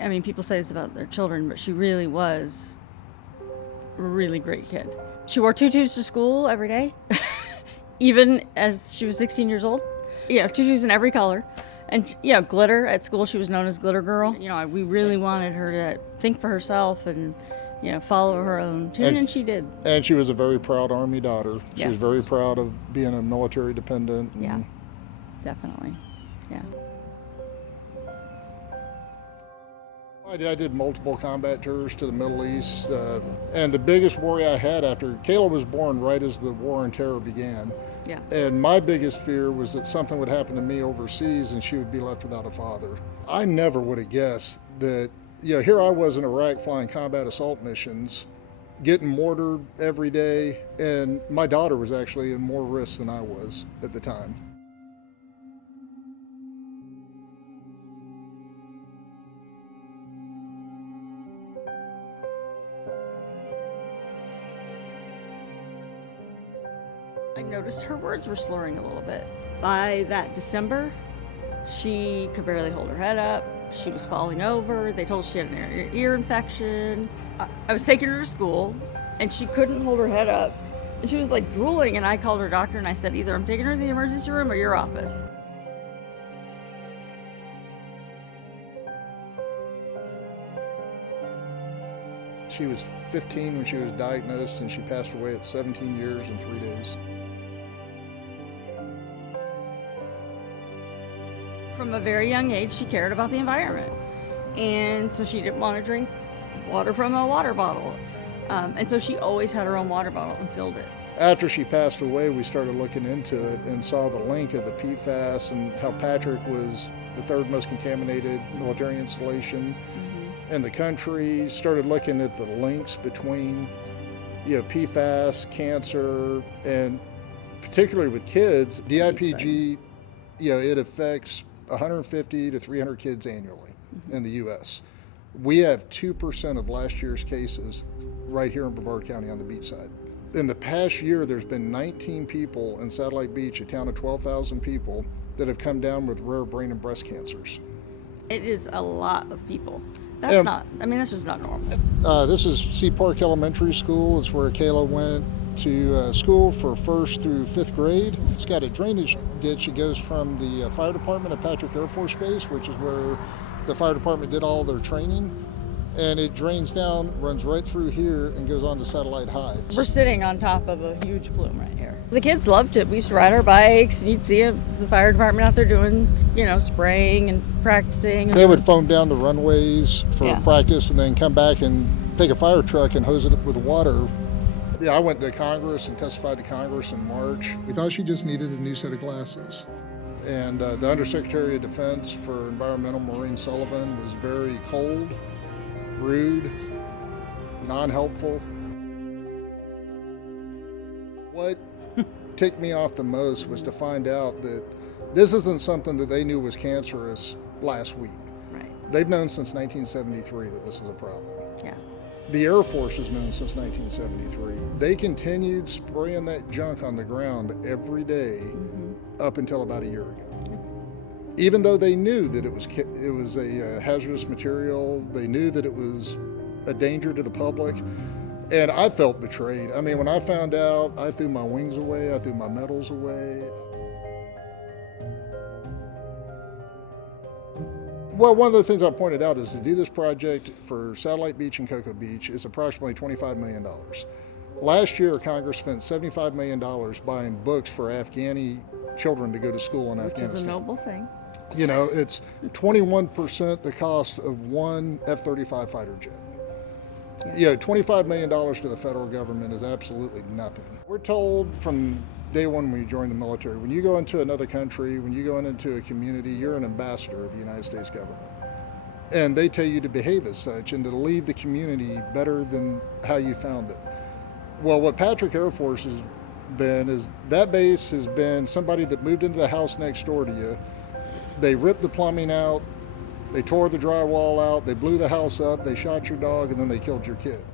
I mean, people say this about their children, but she really was a really great kid. She wore tutus to school every day, even as she was 16 years old. Tutus in every color. And, glitter. At school, she was known as Glitter Girl. We really wanted her to think for herself and, follow her own tune, and she did. And she was a very proud Army daughter. She Yes. was very proud of being a military dependent. Yeah, definitely. Yeah. I did multiple combat tours to the Middle East, and the biggest worry I had after Kayla was born right as the war on terror began. Yeah. And my biggest fear was that something would happen to me overseas and she would be left without a father. I never would have guessed that, here I was in Iraq flying combat assault missions, getting mortared every day, and my daughter was actually in more risk than I was at the time. I noticed her words were slurring a little bit. By that December, she could barely hold her head up. She was falling over. They told her she had an ear infection. I was taking her to school, and she couldn't hold her head up. And she was like drooling, and I called her doctor, and I said, either I'm taking her to the emergency room or your office. She was 15 when she was diagnosed, and she passed away at 17 years and 3 days. From a very young age, she cared about the environment. And so she didn't want to drink water from a water bottle. And so she always had her own water bottle and filled it. After she passed away, we started looking into it and saw the link of the PFAS and how Patrick was the third most contaminated military installation in the country. Started looking at the links between, PFAS, cancer, and particularly with kids, DIPG, it affects 150 to 300 kids annually in the U.S. We have 2% of last year's cases right here in Brevard County on the beach side. In the past year, there's been 19 people in Satellite Beach, a town of 12,000 people, that have come down with rare brain and breast cancers. It is a lot of people. That's just not normal. This is Sea Park Elementary School. It's where Kayla went to school for 1st through 5th grade. It's got a drainage ditch. It goes from the fire department at Patrick Air Force Base, which is where the fire department did all their training. And it drains down, runs right through here, and goes on to Satellite High. We're sitting on top of a huge plume right here. The kids loved it. We used to ride our bikes, and you'd see the fire department out there doing, spraying and practicing. They would foam down the runways for practice and then come back and take a fire truck and hose it up with water. Yeah, I went to Congress and testified to Congress in March. We thought she just needed a new set of glasses. And the Undersecretary of Defense for Environmental, Maureen Sullivan, was very cold, rude, non-helpful. What ticked me off the most was to find out that this isn't something that they knew was cancerous last week. Right. They've known since 1973 that this is a problem. Yeah. The Air Force has known since 1973. They continued spraying that junk on the ground every day up until about a year ago. Even though they knew that it was a hazardous material, they knew that it was a danger to the public, and I felt betrayed. I mean, when I found out, I threw my wings away, I threw my medals away. Well, one of the things I pointed out is to do this project for Satellite Beach and Cocoa Beach is approximately $25 million. Last year, Congress spent $75 million buying books for Afghani children to go to school in Afghanistan. Which is a noble thing. It's 21% the cost of one F-35 fighter jet. Yeah. $25 million to the federal government is absolutely nothing. We're told from day one when you join the military, when you go into another country, when you go into a community, you're an ambassador of the United States government. And they tell you to behave as such and to leave the community better than how you found it. Well, what Patrick Air Force has been is that base has been somebody that moved into the house next door to you. They ripped the plumbing out, they tore the drywall out, they blew the house up, they shot your dog, and then they killed your kid.